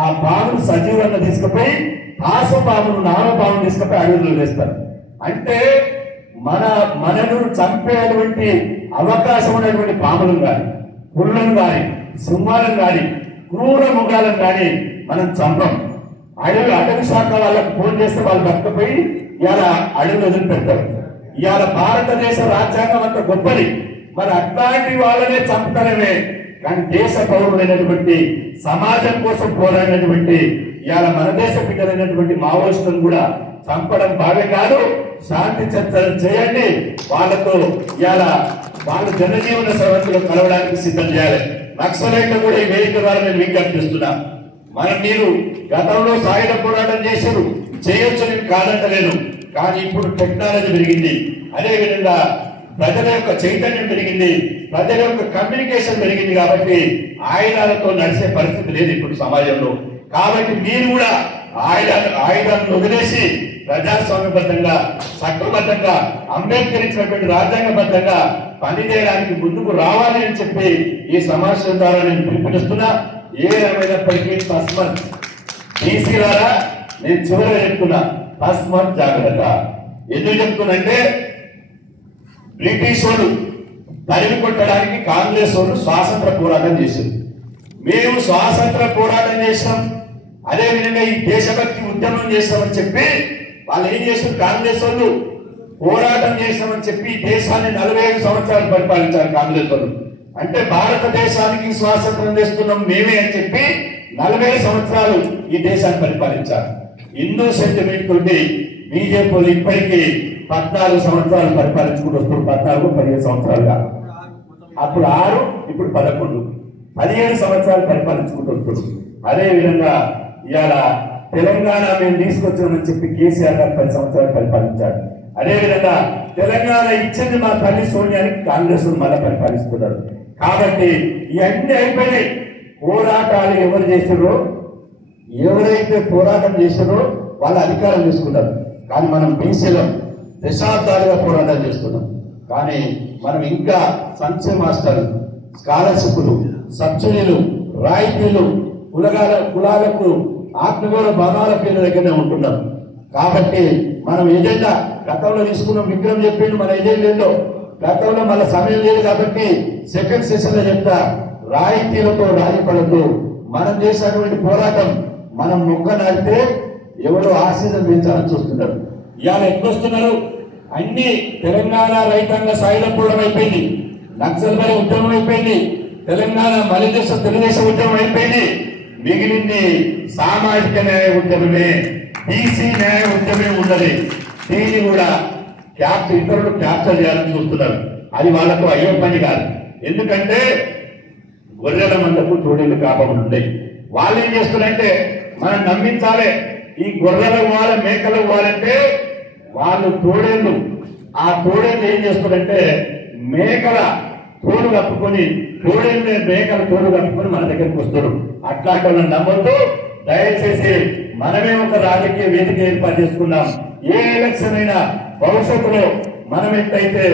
ఆ పామును సజీవంగా తీసుకుపోయి తాసు పామును, నామ పామును తీసుకుపోయి అడవుల్లో వేస్తారు. అంటే మనను చంపేటువంటి అవకాశం ఉన్నటువంటి పాములను కానీ, పుల్లను కానీ, సింహాలను కానీ, క్రూర మృగాలను కానీ మనం చంపం. అటవీ శాఖ వాళ్ళకు ఫోన్ చేస్తే వాళ్ళు బతకపోయి ఇవాళ అడవులు వదిలిపెడతారు. ఇవాళ భారతదేశ రాజ్యాంగం అంత గొప్పది, మరి అట్లాంటి వాళ్ళనే చంపుతారమే. కానీ దేశ పౌరులైనటువంటి, సమాజం కోసం పోరాడినటువంటి ఇవాళ మన దేశ బిడ్డలైనటువంటి మావోయిస్టులను కూడా చంపడం బాగా కాదు. శాంతి చర్చలు చేయండి, వాళ్ళతో ఇవాళ వాళ్ళ జనజీవన సవత్తులు కలవడానికి సిద్ధం చేయాలి. నక్సలైట్లు కూడా ఈ వేదిక ద్వారా నేను విజ్ఞప్తి చేస్తున్నా. మీరు గతంలో సాయుధ పోరాటం చేశారు, చేయొచ్చు, నేను కాదంటలేను. కానీ ఇప్పుడు టెక్నాలజీ పెరిగింది, అదేవిధంగా ప్రజల యొక్క చైతన్యం పెరిగింది, ప్రజల యొక్క కమ్యూనికేషన్ పెరిగింది. కాబట్టి ఆయుధాలతో నడిచే పరిస్థితి లేదు ఇప్పుడు సమాజంలో. కాబట్టి మీరు కూడా ఆయుధాలను వదిలేసి ప్రజాస్వామ్యబద్ధంగా, చట్టబద్ధంగా, అంబేద్కర్ ఇచ్చినటువంటి రాజ్యాంగబద్ధంగా పనిచేయడానికి ముందుకు రావాలి అని చెప్పి ఈ సమావేశం ద్వారా నేను పిలుపునిస్తున్నా. ఏ రకమైనప్పటికీ తస్మత్ బీసీలారా నేను చివరిగా చెప్తున్నా, తస్మత్ జాగ్రత్త. ఎందుకు చెప్తున్నంటే బ్రిటిష్ వాళ్ళు తరిమి కొట్టడానికి కాంగ్రెస్ వాళ్ళు స్వాతంత్ర పోరాటం చేశారు. మేము స్వాతంత్ర పోరాటం చేసినాం, అదేవిధంగా ఈ దేశభక్తి ఉద్యమం చేస్తామని చెప్పి వాళ్ళు ఏం చేశారు, కాంగ్రెస్ వాళ్ళు పోరాటం చేస్తామని చెప్పి దేశాన్ని 45 సంవత్సరాలు పరిపాలించారు కాంగ్రెస్ వాళ్ళు. అంటే భారతదేశానికి స్వాతంత్రం తెస్తున్నాం మేమే అని చెప్పి 45 సంవత్సరాలు ఈ దేశాన్ని పరిపాలించారు. హిందూ సెంటిమెంట్ తోటి బీజేపీ వాళ్ళు ఇప్పటికీ 14 సంవత్సరాలు పరిపాలించుకుంటూ వస్తారు. 14-15 సంవత్సరాలుగా, అప్పుడు 6 ఇప్పుడు 11 17 సంవత్సరాలు పరిపాలించుకుంటూ వస్తారు. అదే విధంగా ఇవాళ తెలంగాణ మేము తీసుకొచ్చామని చెప్పి కేసీఆర్ గారు 10 సంవత్సరాలు పరిపాలించాడు. అదే విధంగా తెలంగాణ ఇచ్చింది మా తల్లి సోనియానికి కాంగ్రెస్ మళ్ళీ పరిపాలిస్తున్నారు. కాబట్టి ఇవన్నీ అయిపోయినాయి. పోరాటాలు ఎవరు చేసారో, ఎవరైతే పోరాటం చేసారో వాళ్ళ అధికారం తీసుకున్నారు. కానీ మనం బీసీలో దశాబ్దాలుగా పోరాటం చేస్తున్నాం. కానీ మనం ఇంకా సంక్షేమ హాస్టల్, స్కాలర్షిప్లు, సబ్సిడీలు, రాయితీలు, కులాలకు ఆత్మగౌరవ భవనాల పేరు దగ్గరనే ఉంటున్నాం. కాబట్టి మనం ఎజెండా గతంలో తీసుకున్నాం. విక్రమ్ చెప్పిండు మన ఎజెండా ఏంటో. గతంలో మళ్ళీ సమయం లేదు కాబట్టి సెకండ్ సెషన్ లో చెప్తా, రాయితీలతో రాజీపడద్దు. మనం చేసినటువంటి పోరాటం మనం మొక్క నాటితే ఎవరో ఆక్సిజన్ పెంచాలని చూస్తున్నారు. ఇవాళ ఎట్లొస్తున్నారు, అన్ని తెలంగాణ రైతాంగ సాయుధపూర్ణం అయిపోయింది, నక్సల్ బలి ఉద్యమం అయిపోయింది, తెలంగాణ తెలుగుదేశం ఉద్యమం అయిపోయింది. మిగిలింది సామాజిక న్యాయ ఉద్యమమే, బీసీ న్యాయ ఉద్యమే ఉన్నది. దీన్ని కూడా ఇతరులు క్యాప్చర్ చేయాలని చూస్తున్నారు. అది వాళ్ళకు అయ్యో పని కాదు. ఎందుకంటే గొర్రెల మందకు తోడేళ్ళు కాపములు ఉన్నాయి. వాళ్ళు ఏం చేస్తున్నారంటే మనం నమ్మించాలి, ఈ గొర్రెలు ఇవ్వాలి, మేకలు ఇవ్వాలంటే వాళ్ళు తోడేళ్ళు, ఆ తోడేళ్ళు ఏం చేస్తారంటే మేకల తోడు కప్పుకొని, తోడేళ్ళు మేకల తోడు కప్పుకొని మన దగ్గరికి వస్తారు. అట్లాంటి వాళ్ళని నమ్మొద్దు. దయచేసి మనమే ఒక రాజకీయ వేదిక ఏర్పాటు చేసుకున్నాం. ఏ ఎలక్షన్ అయినా భవిష్యత్తులో మనం ఎట్లయితే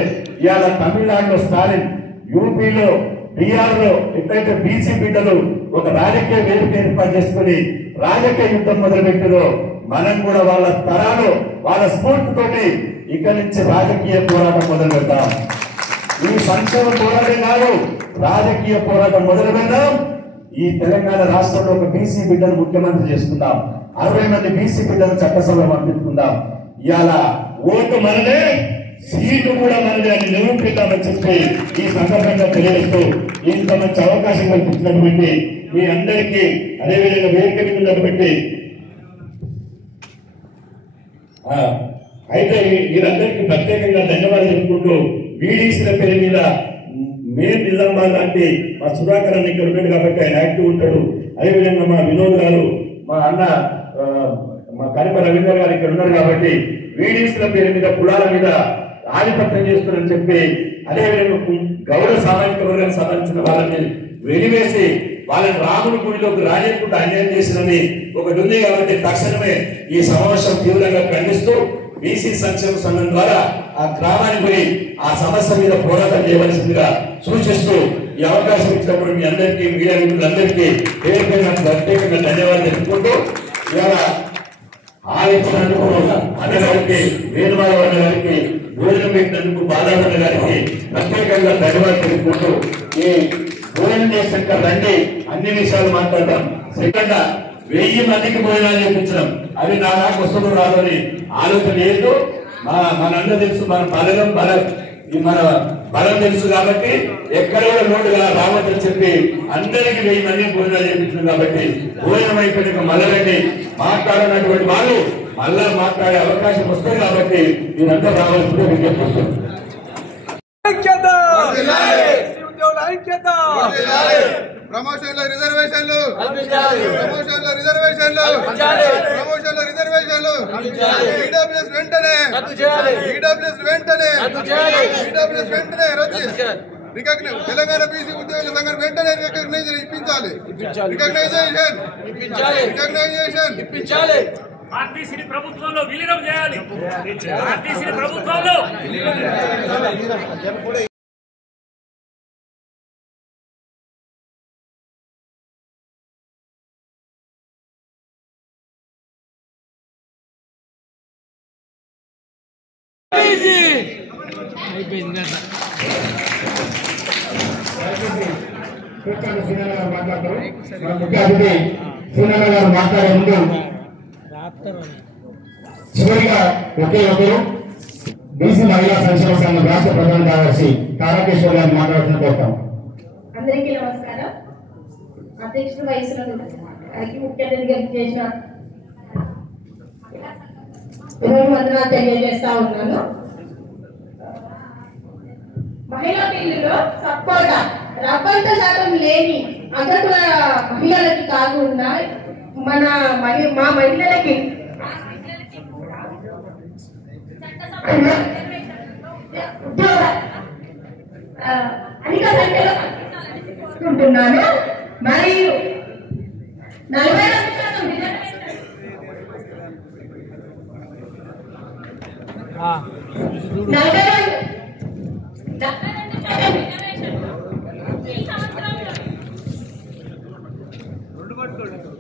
ఇవాళ తమిళనాడులో స్టాలిన్, యూపీలో, బీహార్ లో ఎట్లయితే బీసీ బిడ్డలు ఒక రాజకీయ వేదిక ఏర్పాటు చేసుకుని రాజకీయ యుద్ధం మొదలుపెట్టారో, మనం కూడా వాళ్ళ తరాలు, వాళ్ళ స్ఫూర్తితోటి ఇక్కడి నుంచి రాజకీయ పోరాటం మొదలు పెడతాం. ఈ సంక్షేమ పోరాటం కాదు, రాజకీయ పోరాటం మొదలు పెడదాం. ఈ తెలంగాణ రాష్ట్రంలో ఒక బీసీ బిడ్డను ముఖ్యమంత్రి చేసుకుందాం. 60 మంది బీసీ బిడ్డను చట్టసభలో పంపిస్తున్నాం. ఇవాళ ఓటు మనదే, సీటు కూడా మనదే అని నిరూపిద్దామని చెప్పి ఈ సందర్భంగా తెలియజేస్తూ ఇంత మంచి అవకాశం కల్పించినటువంటి మీ అందరికీ, అదేవిధంగా వేదిక మీద ఉన్నటువంటి అయితే వీరందరికీ ప్రత్యేకంగా ధన్యవాదాలు చెప్పుకుంటూ, బీడీసీల పేరు మీద మేర్ నిజామాబాద్ లాంటి మా సుధాకర్ అన్న ఇక్కడ ఉన్నాడు కాబట్టి ఆయన యాక్టివ్ ఉంటాడు. అదేవిధంగా మా వినోద్ గారు, మా అన్న మా కరిప రవీంద్ర గారు ఇక్కడ ఉన్నారు కాబట్టి వీడీసీల పేరు మీద, కులాల మీద ఆధిపత్యం చేస్తున్నారని చెప్పి, అదేవిధంగా గౌరవ సామాజిక వర్గానికి సంబంధించిన వాళ్ళని వెలివేసి వాళ్ళని రాముడి గుడిలోకి రాజేయకుండా అన్యాయం చేసినని ఒకటి ఉంది. కాబట్టి తక్షణమే ఈ సమావేశం తీవ్రంగా ఖండిస్తూ బీసీ సంక్షేమ సంఘం ద్వారా ఆ గ్రామానికి పోయి ఆ సమస్య మీద పోరాటం చేయవలసిందిగా సూచిస్తూ ఈ అవకాశం ఇచ్చినప్పుడు మీ అందరికీ, మీడియా మిత్రులందరికీ ప్రత్యేకంగా ధన్యవాదాలు తెలుపుకుంటూ, ఇవాళ ఆలోచనందుకు అన్నగారికి, వేణుమాధవ గారికి, భోజనం పెట్టినందుకు బాలాజన్న గారికి ప్రత్యేకంగా ధన్యవాదాలు తెలుపుకుంటూ, ఈ భోజనం చేసాక రండి అన్ని విషయాలు మాట్లాడదాం. సెకండ్ 1000 మందికి భోజనాలు చేయించడం అది నా నాకు వస్తుందో రాదు అని ఆలోచన లేదు. మనందరూ తెలుసు, మన బలం తెలుసు కాబట్టి ఎక్కడ కూడా లోటుగా రావద్దని చెప్పి అందరికి 1000 మందికి భోజనాలు చేయించడం. కాబట్టి భోజనం అయిపోయినాక మళ్ళీ మాట్లాడినటువంటి వాళ్ళు మళ్ళా మాట్లాడే అవకాశం వస్తుంది. కాబట్టి మీరంతా రావాల్సిందే విజ్ఞప్తి వస్తుంది. ప్రమోషన్ల రిజర్వేషన్లు, ప్రమోషన్ల రిజర్వేషన్లు, ప్రమోషన్ల రిజర్వేషన్లు ఈడబ్ల్యూఎస్ వెంటనే, ఈడబ్ల్యూఎస్ వెంటనే, ఈడబ్ల్యూఎస్ వెంటనే రద్దు. తెలంగాణ బీసీ ఉద్యోగుల సంఘం వెంటనే రికగ్నైజేషన్ ఇప్పించాలి. రికగ్నైజేషన్ ఇప్పించాలి. ఆర్టీసీ ప్రభుత్వంలో విలీనం చేయాలి. ఆర్టీసీ ప్రభుత్వంలో మాట్లాడతారు. ముఖ్య అతిథి సీనన్న గారు మాట్లాడే ముందు చివరిగా ఒకే ఒకరు బీసీ మహిళా సంక్షేమ సంఘం రాష్ట్ర ప్రధాన కార్యదర్శి తారకేశ్వర్ గారు మాట్లాడుతున్న కోరుతాం. అందరికీ నమస్కారం. అధ్యక్షుడు వయసులను ముఖ్య అతిథిగా చేసిన వందనాలు తెలియజేస్తా ఉన్నాను. మహిళా బిల్లులో సపోర్ట్ రబ్బంత శాతం లేని అగ్రకుల మహిళలకి కాకుండా మా మహిళలకి అధిక సంఖ్యలో ఉంటున్నాను. మరియు 42%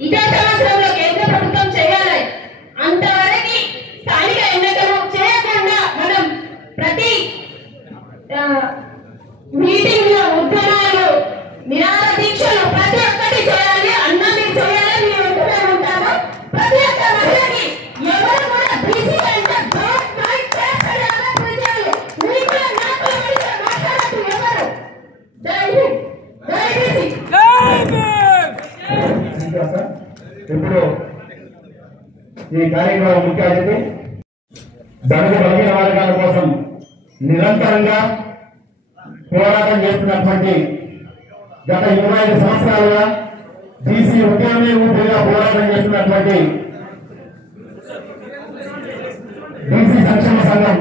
ఇదే సంవత్సరంలో కేంద్ర ప్రభుత్వం చేయాలి. అంతవరకు స్థానిక ఎన్నికలు చేయకుండా మనం ప్రతి మీటింగ్ లో ఉద్యమాలు నిరాహార దీక్షలు ప్రతి ఒక్కటి చేయాలి. అన్న మీరు చేయాలి, మీరు ఉంటూనే ఉంటారు. ప్రతి ఒక్క మహిళకి ఎవరు కూడా బీసీ ఇప్పుడు ఈ కార్యక్రమం ముఖ్య అతిథి బడుగు బలహీన వర్గాల కోసం నిరంతరంగా పోరాటం చేస్తున్నటువంటి గత 25 సంవత్సరాలుగా బీసీ ఉద్యమే ఊపిరిగా పోరాటం చేస్తున్నటువంటి బీసీ సంక్షేమ సంఘం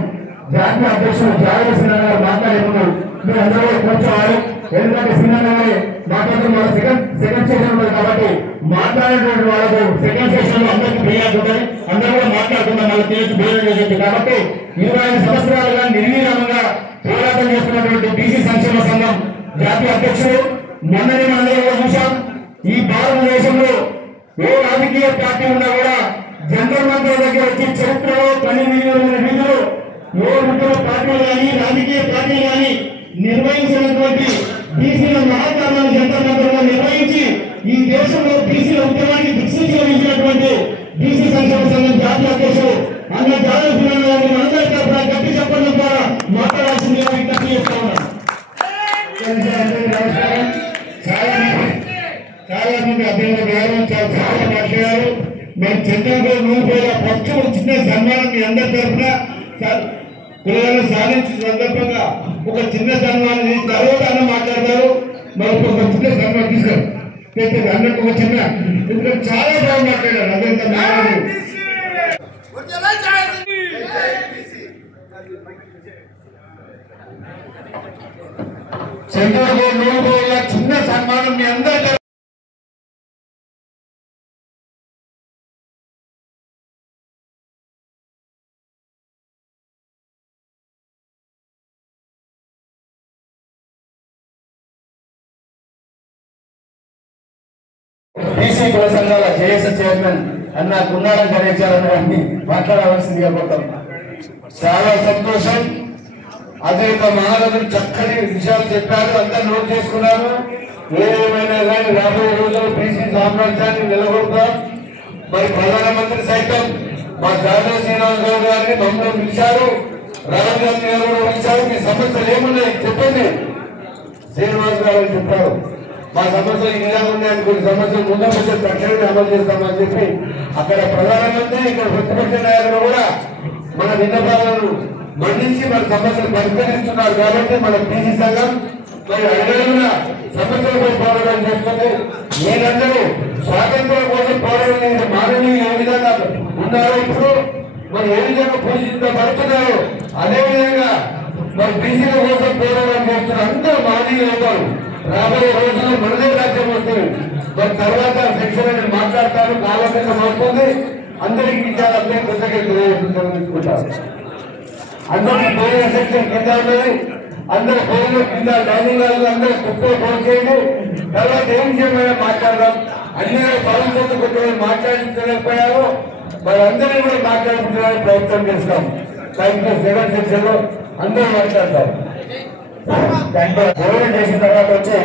జాతీయ అధ్యక్షుడు జావేద్ సిన్హా గారు మాట్లాడే ముందు మీరు అందరూ కూర్చోవాలి. ఎందుకంటే సిన్హా గారి మాట్లాడుతున్న సెకండ్ సెషన్ ఉంటుంది కాబట్టి మాట్లాడేటువంటి వాళ్ళకు సెకండ్ సెషన్ లో అందరికీ ప్రియారిటీ ఉంటుంది. అందరూ కూడా మాట్లాడుతున్నారు, మళ్ళీ తీర్చి భేదం చేసేది. కాబట్టి 25 సంవత్సరాలుగా నిర్వీర్యంగా పోరాటం చేస్తున్నటువంటి బీసీ సంక్షేమ సంఘం జాతీయ అధ్యక్షుడు మొన్ననే మనందరూ కూడా చూశాం. ఈ భారతదేశంలో ఏ రాజకీయ పార్టీ ఉన్నా కూడా జనరల్ మంత్రుల దగ్గర వచ్చి చరిత్రలో పని వీధులు ఏ ముఖ్య పార్టీలు కానీ రాజకీయ పార్టీలు కానీ నిర్వహించినటువంటి బీసీల మహాత్మాలను జనరల్ మంత్రులుగా నిర్వహించి ఈ దేశంలో బీసీల ఉద్యమానికి దిక్సూచి వహించినటువంటి బీసీ సంక్షేమ సంఘం జాతీయ అధ్యక్షుడు అన్న జావేద్ సిన్హా గారిని మనందరి తరఫున గట్టి చెప్పడం ద్వారా మాట్లాడాల్సిందిగా విజ్ఞప్తి చేస్తా ఉన్నాం. చాలా మంది అభ్యర్థులు గారు చాలా మాట్లాడారు. మరి చంద్రబాబు నూరుపేల ఫస్ట్ చిన్న సన్మానం మీ అందరి తరఫున పిల్లలను సాధించిన సందర్భంగా ఒక చిన్న సన్మానం తర్వాత అన్న మాట్లాడతారు. మరి ఒక చిన్న సన్మానం తీసుకోరు అన్నట్టు ఒక చిన్న ఎందుకంటే చాలా బాగా మాట్లాడారు. అదంతా మాట్లాడారు. చంద్రబాబు నూరుపేల చిన్న సన్మానం మీ అందరి బీసీ కుల సంఘాల జేఏసీ చైర్మన్ అన్న కున్నారం గణేశాలని మాట్లాడవలసిందిగా కోరుతాం. చాలా సంతోషం. అద్వైత మహారాజులు చక్కని విషయాలు చెప్పారు, అందరూ నోట్ చేసుకున్నారు. ఏదేమైనా కానీ రాబోయే రోజుల్లో బీసీ సామ్రాజ్యాన్ని నిలబడతాం. మరి ప్రధానమంత్రి సైతం మా జావేద్ సిన్హా గారిని మమ్మల్ని పిలిచారు, రాహుల్ గాంధీ గారు కూడా పిలిచారు. మీ సమస్యలు ఏమున్నాయి చెప్పండి. శ్రీనివాస్ గారు చెప్పారు మా సమస్యలు ఇలా ఉన్నాయని, కొన్ని సమస్యలు ముందు తక్షణమే అమలు చేస్తామని చెప్పి అక్కడ ప్రధానమంత్రి ఇక్కడ ప్రతిపక్ష నాయకులు కూడా మన విన్నపాలను మన్నించి మన సమస్యలు పరిష్కరిస్తున్నారు. కాబట్టి మన బీసీ సంఘం మరి అడుగున సమస్యలపై పోరాటం చేస్తుంది. మీరందరూ స్వాతంత్రం కోసం పోరాటం మానవీయ ఏ విధంగా ఉన్నారో ఇప్పుడు మరి ఏ విధంగా పూజించబడుతున్నారో అదేవిధంగా మరి బీసీల కోసం పోరాటం చేస్తున్నారు. అందరూ మానవీయులు అవుతారు. రాబోయే రోజుల్లో మనదే రాజ్యం వస్తుంది. మరి తర్వాత సెక్షన్ అని మాట్లాడతారు, కాలకంగా మారుతుంది. అందరికీ విషయాలందరూ కృతజ్ఞతలు అందరికీ పోయిన సెక్షన్ కింద ఉన్నది. అందరూ పోయిన కింద డైనింగ్ హాల్ అందరూ కుక్కో ఫోన్ చేయండి. తర్వాత ఏం చేయమైనా మాట్లాడదాం. అన్ని భవిష్యత్తు కొంచెం మాట్లాడించలేకపోయారు. మరి అందరినీ కూడా మాట్లాడించడానికి ప్రయత్నం చేస్తాం. సెవెన్ సెక్షన్ లో అందరూ మాట్లాడతారు. దాంట్లో భోజనం చేసిన తర్వాత వచ్చి